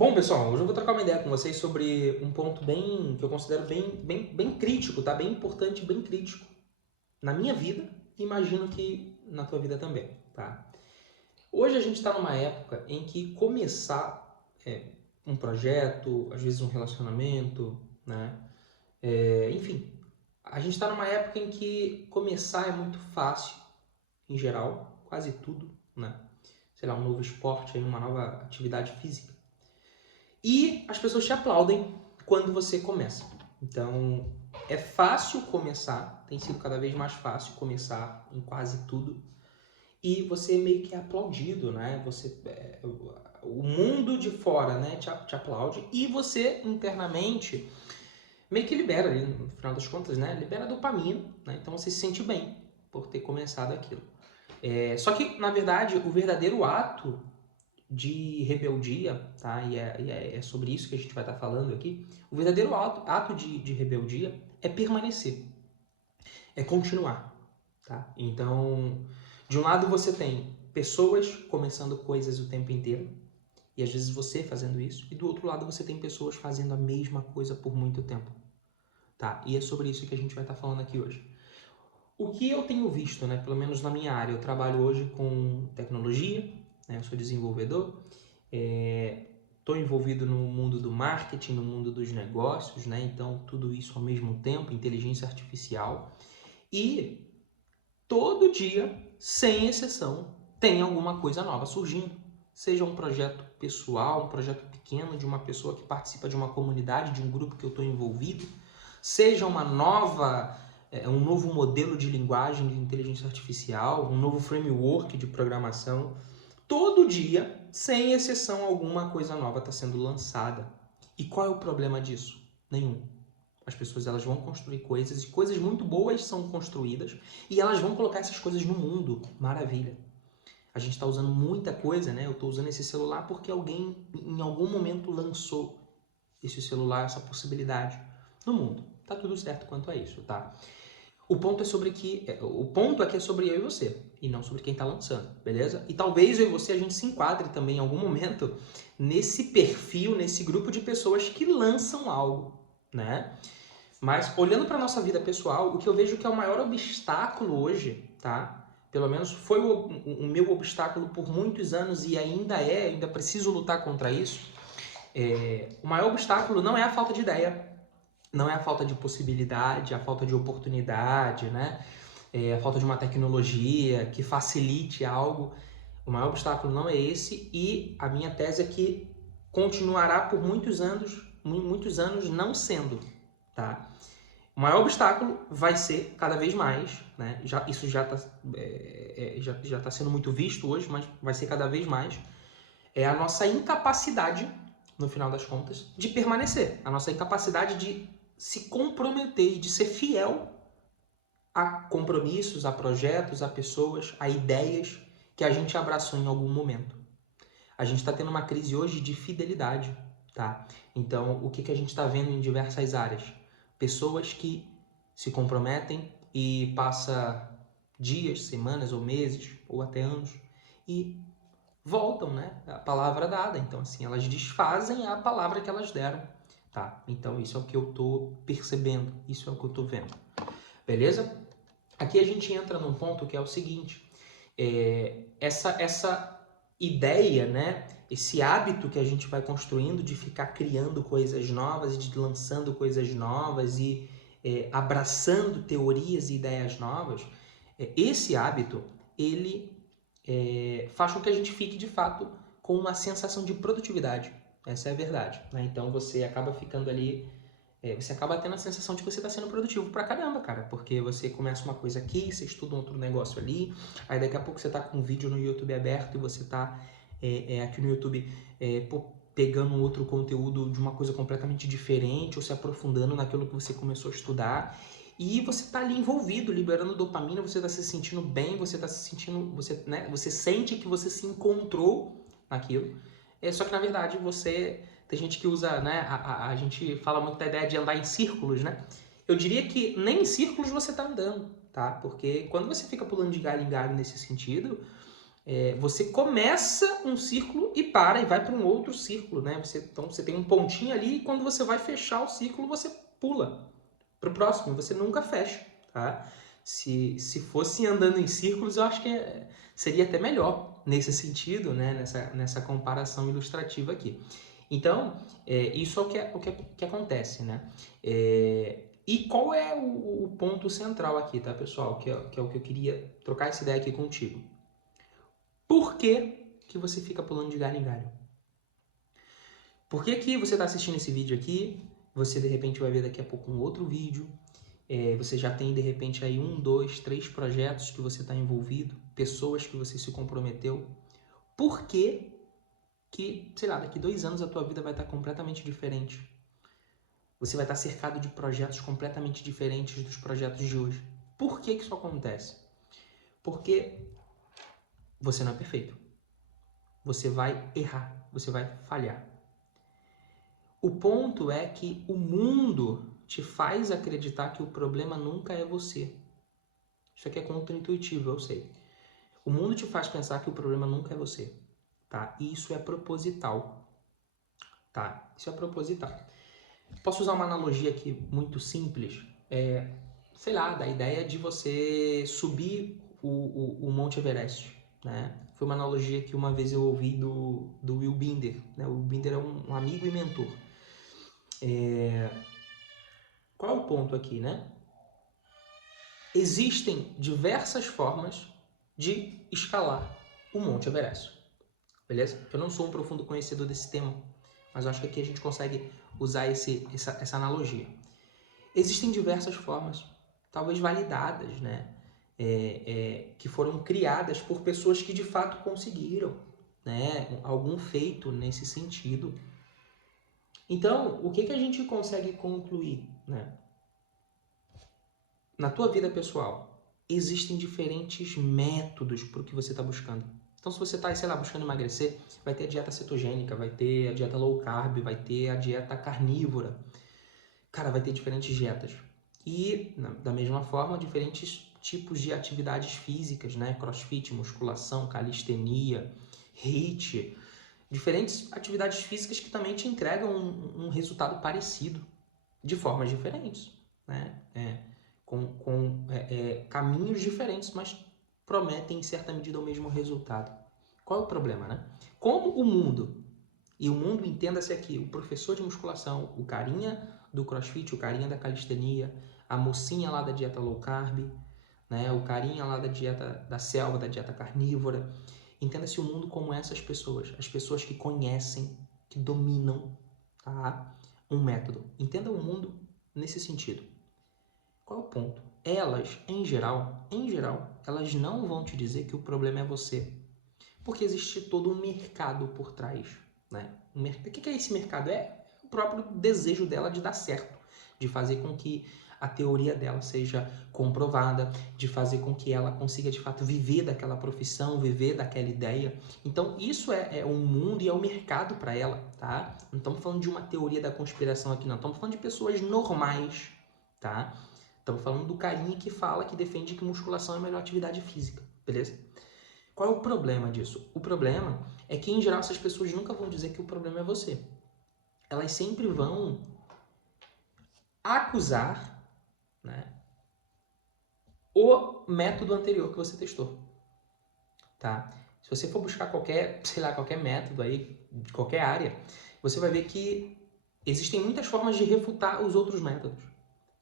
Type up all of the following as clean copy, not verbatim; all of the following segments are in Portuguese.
Bom, pessoal, hoje eu vou trocar uma ideia com vocês sobre um ponto que eu considero bem crítico, tá? Bem importante, bem crítico na minha vida e imagino que na tua vida também, tá? Hoje a gente está numa época em que começar um projeto, às vezes um relacionamento, né? Enfim, a gente está numa época em que começar é muito fácil, em geral, quase tudo, né? Sei lá, um novo esporte, aí, uma nova atividade física. E as pessoas te aplaudem quando você começa. Então, é fácil começar, tem sido cada vez mais fácil começar em quase tudo. E você meio que é aplaudido, né? O mundo de fora, né, te aplaude e você internamente meio que libera ali, no final das contas, né? Libera dopamina, né? Então você se sente bem por ter começado aquilo. Só que, na verdade, o verdadeiro ato de rebeldia, tá? E é sobre isso que a gente vai estar falando aqui. O verdadeiro ato de rebeldia é permanecer, é continuar, tá? Então, de um lado você tem pessoas começando coisas o tempo inteiro, e às vezes você fazendo isso, e do outro lado você tem pessoas fazendo a mesma coisa por muito tempo, tá? E é sobre isso que a gente vai estar falando aqui hoje. O que eu tenho visto, né, pelo menos na minha área, eu trabalho hoje com tecnologia, né, eu sou desenvolvedor, estou envolvido no mundo do marketing, no mundo dos negócios, né? Então tudo isso ao mesmo tempo, inteligência artificial. E todo dia, sem exceção, tem alguma coisa nova surgindo. Seja um projeto pessoal, um projeto pequeno de uma pessoa que participa de uma comunidade, de um grupo que eu estou envolvido, seja um novo modelo de linguagem de inteligência artificial, um novo framework de programação. Todo dia, sem exceção alguma, coisa nova está sendo lançada. E qual é o problema disso? Nenhum. As pessoas elas vão construir coisas e coisas muito boas são construídas e elas vão colocar essas coisas no mundo. Maravilha. A gente está usando muita coisa, né? Eu estou usando esse celular porque alguém em algum momento lançou esse celular, essa possibilidade no mundo. Tá tudo certo quanto a isso, tá? O ponto aqui é sobre eu e você, e não sobre quem está lançando, beleza? E talvez eu e você a gente se enquadre também em algum momento nesse perfil, nesse grupo de pessoas que lançam algo, né? Mas olhando para nossa vida pessoal, o que eu vejo que é o maior obstáculo hoje, tá? Pelo menos foi o meu obstáculo por muitos anos e ainda preciso lutar contra isso. O maior obstáculo não é a falta de ideia, não é a falta de possibilidade, a falta de oportunidade, né? A falta de uma tecnologia que facilite algo. O maior obstáculo não é esse e a minha tese é que continuará por muitos anos não sendo, tá? O maior obstáculo vai ser cada vez mais, né? Isso já está sendo muito visto hoje, mas vai ser cada vez mais. É a nossa incapacidade, no final das contas, de permanecer. A nossa incapacidade de se comprometer e de ser fiel a compromissos, a projetos, a pessoas, a ideias que a gente abraçou em algum momento. A gente está tendo uma crise hoje de fidelidade, tá? Então, o que a gente está vendo em diversas áreas? Pessoas que se comprometem e passa dias, semanas ou meses ou até anos e voltam, né? A palavra dada. Então, assim, elas desfazem a palavra que elas deram, tá? Então, isso é o que eu tô percebendo, isso é o que eu tô vendo. Beleza? Aqui a gente entra num ponto que é o seguinte, essa ideia, né? Esse hábito que a gente vai construindo de ficar criando coisas novas, de lançando coisas novas e abraçando teorias e ideias novas, esse hábito, ele faz com que a gente fique, de fato, com uma sensação de produtividade. Essa é a verdade, né? Então você acaba ficando ali, você acaba tendo a sensação de que você está sendo produtivo pra caramba, cara, porque você começa uma coisa aqui, você estuda outro negócio ali, aí daqui a pouco você tá com um vídeo no YouTube aberto e você tá aqui no YouTube pegando um outro conteúdo de uma coisa completamente diferente ou se aprofundando naquilo que você começou a estudar. E você está ali envolvido, liberando dopamina, você está se sentindo bem, você está se sentindo, você sente que você se encontrou naquilo. Só que na verdade tem gente que usa, né, a gente fala muito da ideia de andar em círculos, né? Eu diria que nem em círculos você está andando, tá? Porque quando você fica pulando de galho em galho nesse sentido, Você começa um círculo e para e vai para um outro círculo, né? Então você tem um pontinho ali e quando você vai fechar o círculo, você pula para o próximo, você nunca fecha, tá? Se fosse andando em círculos, eu acho que seria até melhor nesse sentido, né? Nessa comparação ilustrativa aqui. Então, isso é o que acontece, né? E qual é o ponto central aqui, tá, pessoal? Que é o que eu queria trocar essa ideia aqui contigo. Por que você fica pulando de galho em galho? Por que você está assistindo esse vídeo aqui? Você, de repente, vai ver daqui a pouco um outro vídeo. Você já tem, de repente, aí 1, 2, 3 projetos que você está envolvido, pessoas que você se comprometeu. Por que, sei lá, daqui 2 anos a tua vida vai estar completamente diferente? Você vai estar cercado de projetos completamente diferentes dos projetos de hoje. Por que isso acontece? Porque você não é perfeito. Você vai errar, você vai falhar. O ponto é que o mundo te faz acreditar que o problema nunca é você. Isso aqui é contra-intuitivo, eu sei. O mundo te faz pensar que o problema nunca é você, tá? E isso é proposital, tá? Isso é proposital. Posso usar uma analogia aqui muito simples? Sei lá, da ideia de você subir o Monte Everest, né? Foi uma analogia que uma vez eu ouvi do Will Binder, né? O Will Binder é um amigo e mentor. Qual é o ponto aqui, né? Existem diversas formas de escalar o Monte Everest, beleza? Eu não sou um profundo conhecedor desse tema, mas eu acho que aqui a gente consegue usar essa analogia. Existem diversas formas, talvez validadas, né? Que foram criadas por pessoas que de fato conseguiram, né? Algum feito nesse sentido. Então, o que a gente consegue concluir, né? Na tua vida pessoal, existem diferentes métodos para o que você está buscando. Então, se você está, sei lá, buscando emagrecer, vai ter a dieta cetogênica, vai ter a dieta low carb, vai ter a dieta carnívora. Cara, vai ter diferentes dietas. E, da mesma forma, diferentes tipos de atividades físicas, né? Crossfit, musculação, calistenia, HIIT. Diferentes atividades físicas que também te entregam um resultado parecido, de formas diferentes, né? Com caminhos diferentes, mas prometem em certa medida o mesmo resultado. Qual é o problema, né? Como o mundo, e o mundo entenda-se aqui, o professor de musculação, o carinha do crossfit, o carinha da calistenia, a mocinha lá da dieta low carb, né? O carinha lá da dieta da selva, da dieta carnívora. Entenda-se o mundo como essas pessoas, as pessoas que conhecem, que dominam, tá? Um método. Entenda o mundo nesse sentido. Qual é o ponto? Elas, em geral, elas não vão te dizer que o problema é você. Porque existe todo um mercado por trás, né? O que é esse mercado? É o próprio desejo dela de dar certo, de fazer com que a teoria dela seja comprovada, de fazer com que ela consiga de fato viver daquela profissão, viver daquela ideia. Então isso é um mundo e é um mercado para ela, tá? Não estamos falando de uma teoria da conspiração aqui, não. Estamos falando de pessoas normais, tá? Estamos falando do carinha que fala, que defende que musculação é a melhor atividade física, beleza? Qual é o problema disso? O problema é que, em geral, essas pessoas nunca vão dizer que o problema é você. Elas sempre vão acusar, né, o método anterior que você testou, tá? Se você for buscar qualquer método aí, de qualquer área, você vai ver que existem muitas formas de refutar os outros métodos.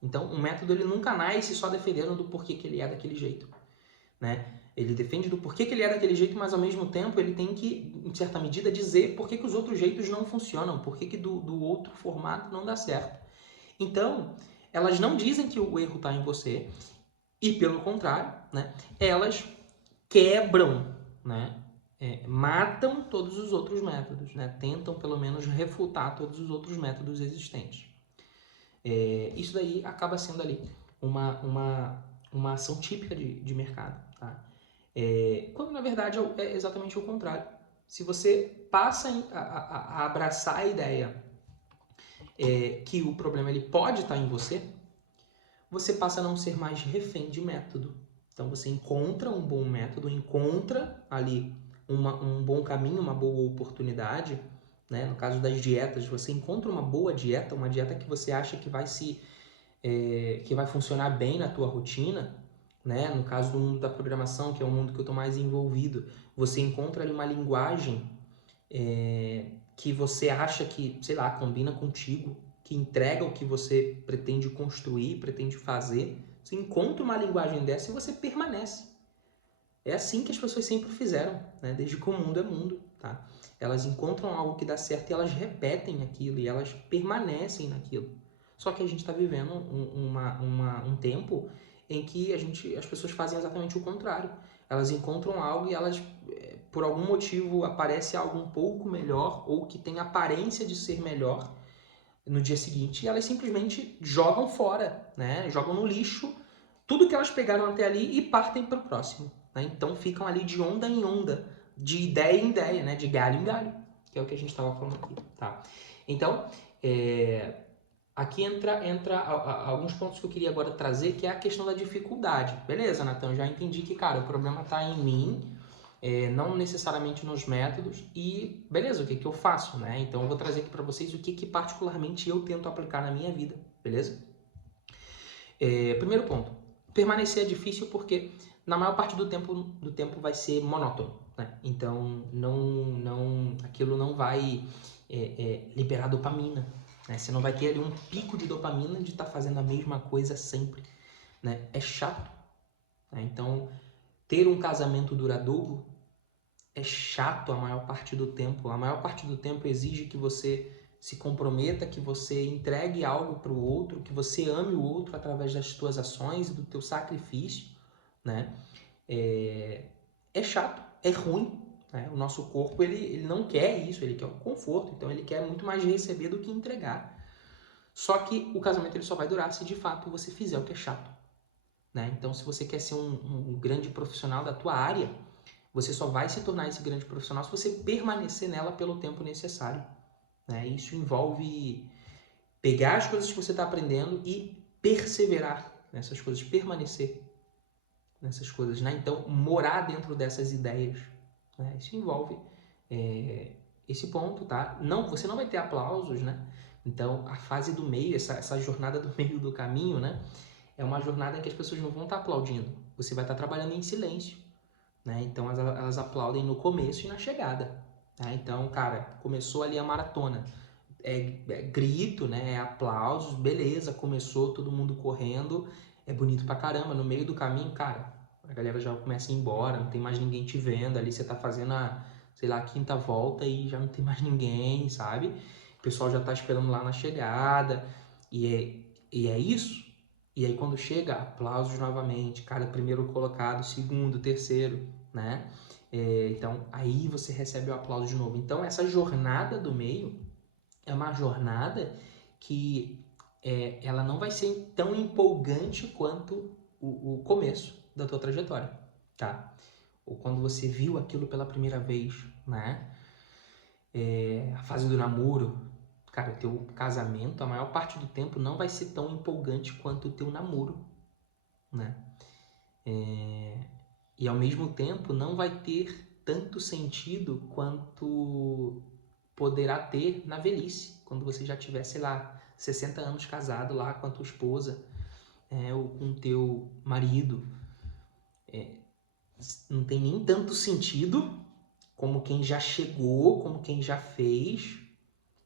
Então, um método ele nunca nasce só defendendo do porquê que ele é daquele jeito, né? Ele defende do porquê que ele é daquele jeito, mas ao mesmo tempo ele tem que, em certa medida, dizer por que os outros jeitos não funcionam, por que do outro formato não dá certo. Então, elas não dizem que o erro está em você, e pelo contrário, né, elas quebram, né, matam todos os outros métodos, né, tentam pelo menos refutar todos os outros métodos existentes. Isso daí acaba sendo ali uma ação típica de mercado, tá? Quando na verdade é exatamente o contrário. Se você passa a abraçar a ideia que o problema ele pode estar em você, você passa a não ser mais refém de método. Então você encontra um bom método, encontra ali um bom caminho, uma boa oportunidade, né? No caso das dietas, você encontra uma boa dieta, uma dieta que você acha que que vai funcionar bem na tua rotina, né? No caso do mundo da programação, que é o mundo que eu estou mais envolvido, você encontra ali uma linguagem que você acha que, sei lá, combina contigo, que entrega o que você pretende construir, pretende fazer. Você encontra uma linguagem dessa e você permanece. É assim que as pessoas sempre fizeram, né? Desde que o mundo é mundo, tá? Elas encontram algo que dá certo e elas repetem aquilo e elas permanecem naquilo. Só que a gente está vivendo um tempo em que as pessoas fazem exatamente o contrário. Elas encontram algo e elas, por algum motivo, aparece algo um pouco melhor ou que tem aparência de ser melhor no dia seguinte e elas simplesmente jogam fora, né? Jogam no lixo tudo que elas pegaram até ali e partem para o próximo. Né? Então ficam ali de onda em onda, de ideia em ideia, né? De galho em galho, que é o que a gente estava falando aqui. Tá? Então, aqui entra alguns pontos que eu queria agora trazer, que é a questão da dificuldade. Beleza, Natan, já entendi que, cara, o problema está em mim, não necessariamente nos métodos, e beleza, o que eu faço, né? Então eu vou trazer aqui para vocês o que particularmente eu tento aplicar na minha vida, beleza? Primeiro ponto, permanecer é difícil porque na maior parte do tempo vai ser monótono, né? Então aquilo não vai liberar dopamina, né? Você não vai ter ali um pico de dopamina de estar fazendo a mesma coisa sempre, né? É chato, né? Então ter um casamento duradouro é chato a maior parte do tempo. A maior parte do tempo exige que você se comprometa, que você entregue algo para o outro, que você ame o outro através das tuas ações e do teu sacrifício, né? É chato, é ruim, né? O nosso corpo ele não quer isso, ele quer o conforto, então ele quer muito mais receber do que entregar. Só que o casamento ele só vai durar se de fato você fizer o que é chato, né? Então se você quer ser um grande profissional da tua área, você só vai se tornar esse grande profissional se você permanecer nela pelo tempo necessário, né? Isso envolve pegar as coisas que você está aprendendo e perseverar nessas coisas, permanecer nessas coisas, né? Então, morar dentro dessas ideias, né? Isso envolve esse ponto, tá? Não, você não vai ter aplausos, né? Então, a fase do meio, essa jornada do meio do caminho, né? É uma jornada em que as pessoas não vão estar aplaudindo. Você vai estar trabalhando em silêncio, né? Então, elas aplaudem no começo e na chegada. Tá? Então, cara, começou ali a maratona. Grito, né? Aplausos, beleza, começou todo mundo correndo, é bonito pra caramba. No meio do caminho, cara, a galera já começa a ir embora, não tem mais ninguém te vendo. Ali você tá fazendo sei lá, a quinta volta e já não tem mais ninguém, sabe? O pessoal já tá esperando lá na chegada. E é isso. E aí quando chega, aplausos novamente, cada primeiro colocado, segundo, terceiro, né? Então aí você recebe o aplauso de novo. Então essa jornada do meio é uma jornada que ela não vai ser tão empolgante quanto o começo da tua trajetória, tá? Ou quando você viu aquilo pela primeira vez, né? A fase do namoro, cara, o teu casamento, a maior parte do tempo não vai ser tão empolgante quanto o teu namoro, né? E ao mesmo tempo não vai ter tanto sentido quanto poderá ter na velhice, quando você já tiver, sei lá, 60 anos casado lá com a tua esposa, ou com o teu marido. Não tem nem tanto sentido como quem já chegou, como quem já fez,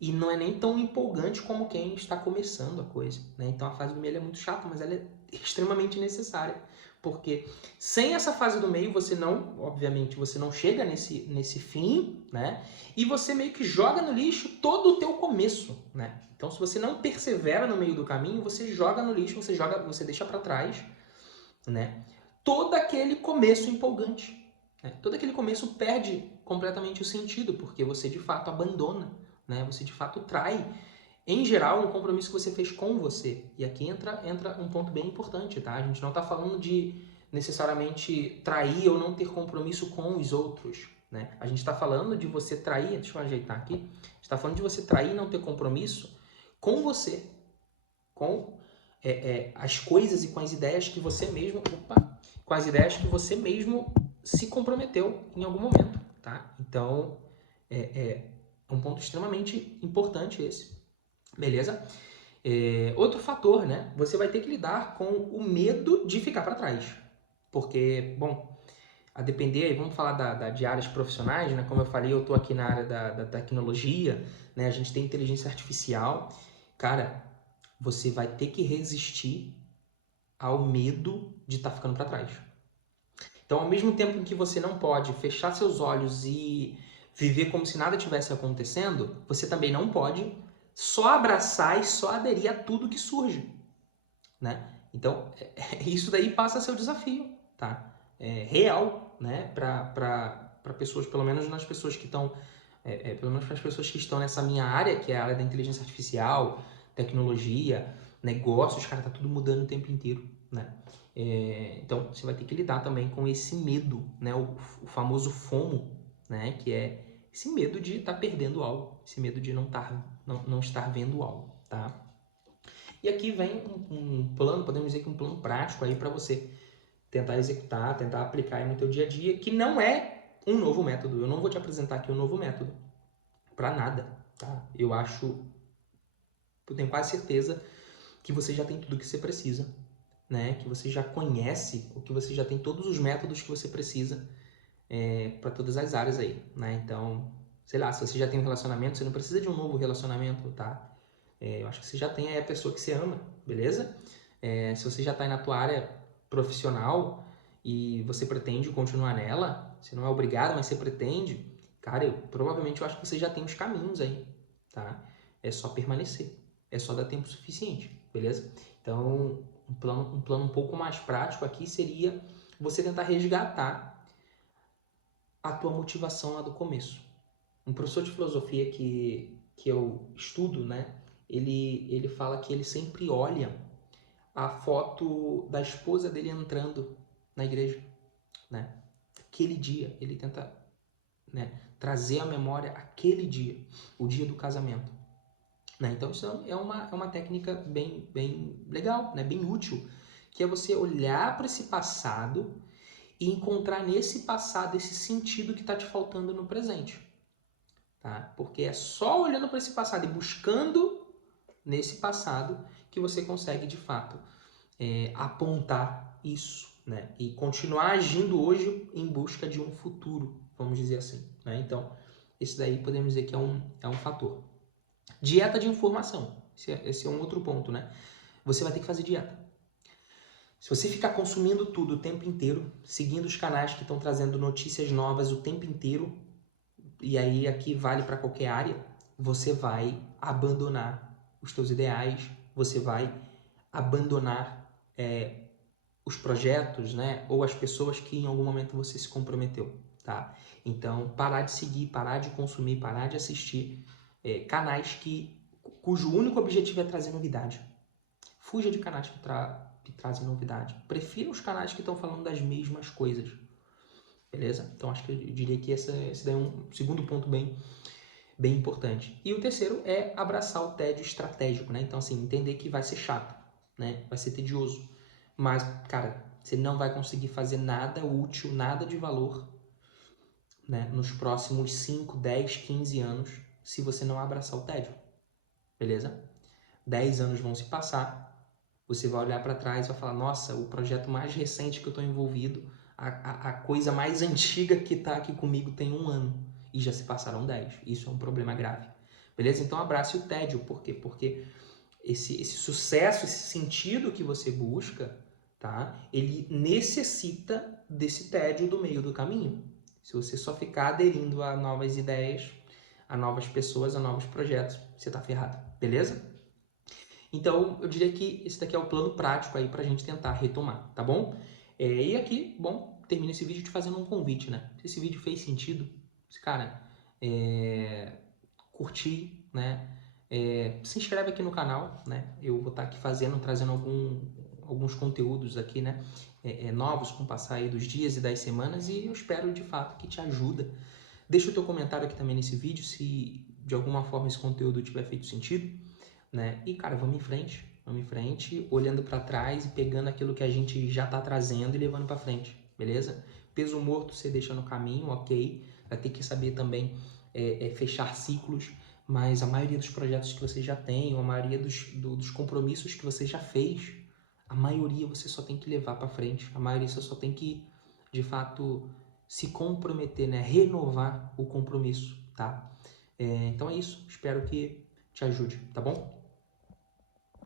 e não é nem tão empolgante como quem está começando a coisa, né? Então a fase do meio é muito chata, mas ela é extremamente necessária, porque sem essa fase do meio você não, obviamente, você não chega nesse fim, né? E você meio que joga no lixo todo o teu começo, né? Então se você não persevera no meio do caminho, você joga no lixo, você deixa para trás, né? Todo aquele começo empolgante, né? Todo aquele começo perde completamente o sentido, porque você de fato abandona, né? Você de fato trai, em geral, um compromisso que você fez com você. E aqui entra um ponto bem importante, tá? A gente não está falando de necessariamente trair ou não ter compromisso com os outros, né? A gente está falando de você trair, deixa eu ajeitar aqui, a gente está falando de você trair e não ter compromisso com você, com as coisas e com as ideias que você mesmo com as ideias que você mesmo se comprometeu em algum momento, tá? Então, é um ponto extremamente importante esse, beleza? Outro fator, né? Você vai ter que lidar com o medo de ficar para trás. Porque, bom, a depender, vamos falar de áreas profissionais, né? Como eu falei, eu estou aqui na área da tecnologia, né? A gente tem inteligência artificial. Cara, você vai ter que resistir ao medo de estar ficando para trás. Então, ao mesmo tempo em que você não pode fechar seus olhos e viver como se nada tivesse acontecendo, você também não pode só abraçar e só aderir a tudo que surge, né? Então, isso daí passa a ser o desafio, tá? Real, né? Para pessoas, pelo menos nas pessoas que estão, pelo menos para as pessoas que estão nessa minha área, que é a área da inteligência artificial, tecnologia, negócios, cara, tá tudo mudando o tempo inteiro, né? Então, você vai ter que lidar também com esse medo, né? O famoso FOMO, né? Que é esse medo de estar perdendo algo, esse medo de não estar vendo algo, tá? E aqui vem um plano, podemos dizer que um plano prático aí para você tentar executar, tentar aplicar aí no teu dia a dia, que não é um novo método. Eu não vou te apresentar aqui um novo método para nada, tá? Eu tenho quase certeza que você já tem tudo que você precisa, né? Que você já conhece, ou que você já tem todos os métodos que você precisa para todas as áreas aí, né? Então, sei lá, se você já tem um relacionamento, você não precisa de um novo relacionamento, tá? Eu acho que você já tem aí a pessoa que você ama, beleza? Se você já está aí na tua área profissional e você pretende continuar nela, você não é obrigado, mas você pretende, cara, provavelmente eu acho que você já tem os caminhos aí, tá? É só permanecer, é só dar tempo suficiente, beleza? Então, um plano um pouco mais prático aqui seria você tentar resgatar a tua motivação lá do começo. Um professor de filosofia que eu estudo, né? Ele fala que ele sempre olha a foto da esposa dele entrando na igreja, né? Aquele dia, ele tenta, né, trazer à memória aquele dia, o dia do casamento, né? Então isso é uma técnica bem legal, né? Bem útil, que é você olhar para esse passado e encontrar nesse passado esse sentido que está te faltando no presente, tá? Porque é só olhando para esse passado e buscando nesse passado que você consegue de fato apontar isso, né? E continuar agindo hoje em busca de um futuro, vamos dizer assim, né? Então, esse daí podemos dizer que é um fator. Dieta de informação. Esse é um outro ponto, né? Você vai ter que fazer dieta. Se você ficar consumindo tudo o tempo inteiro, seguindo os canais que estão trazendo notícias novas o tempo inteiro, e aí aqui vale para qualquer área, você vai abandonar os teus ideais, você vai abandonar os projetos, né, ou as pessoas que em algum momento você se comprometeu, tá? Então, parar de seguir, parar de consumir, parar de assistir canais cujo único objetivo é trazer novidade. Fuja de canais que trazem novidade. Prefira os canais que estão falando das mesmas coisas, beleza? Então, acho que eu diria que esse daí é um segundo ponto bem importante. E o terceiro é abraçar o tédio estratégico, né? Então, assim, entender que vai ser chato, né? Vai ser tedioso. Mas, cara, você não vai conseguir fazer nada útil, nada de valor, né, nos próximos 5, 10, 15 anos se você não abraçar o tédio, beleza? 10 anos vão se passar, você vai olhar para trás e vai falar, nossa, o projeto mais recente que eu estou envolvido, a coisa mais antiga que está aqui comigo tem 1 ano e já se passaram 10. Isso é um problema grave, beleza? Então abrace o tédio, por quê? Porque esse sucesso, esse sentido que você busca, tá? Ele necessita desse tédio do meio do caminho. Se você só ficar aderindo a novas ideias, a novas pessoas, a novos projetos, você tá ferrado, beleza? Então, eu diria que esse daqui é o plano prático aí pra gente tentar retomar, tá bom? E aqui, bom, termino esse vídeo te fazendo um convite, né? Se esse vídeo fez sentido, cara, curtir, né? Se inscreve aqui no canal, né? Eu vou estar aqui trazendo alguns conteúdos aqui, né? Novos com o passar aí dos dias e das semanas, e eu espero de fato que te ajuda. Deixa o teu comentário aqui também nesse vídeo se de alguma forma esse conteúdo tiver feito sentido, né? E cara, vamos em frente, Vamos em frente, olhando para trás e pegando aquilo que a gente já está trazendo e levando para frente, beleza? Peso morto você deixa no caminho, ok. Vai ter que saber também fechar ciclos, mas a maioria dos projetos que você já tem, ou a maioria dos compromissos que você já fez, a maioria você só tem que levar para frente, a maioria você só tem que, de fato, se comprometer, né? Renovar o compromisso, tá? Então é isso, espero que te ajude, tá bom?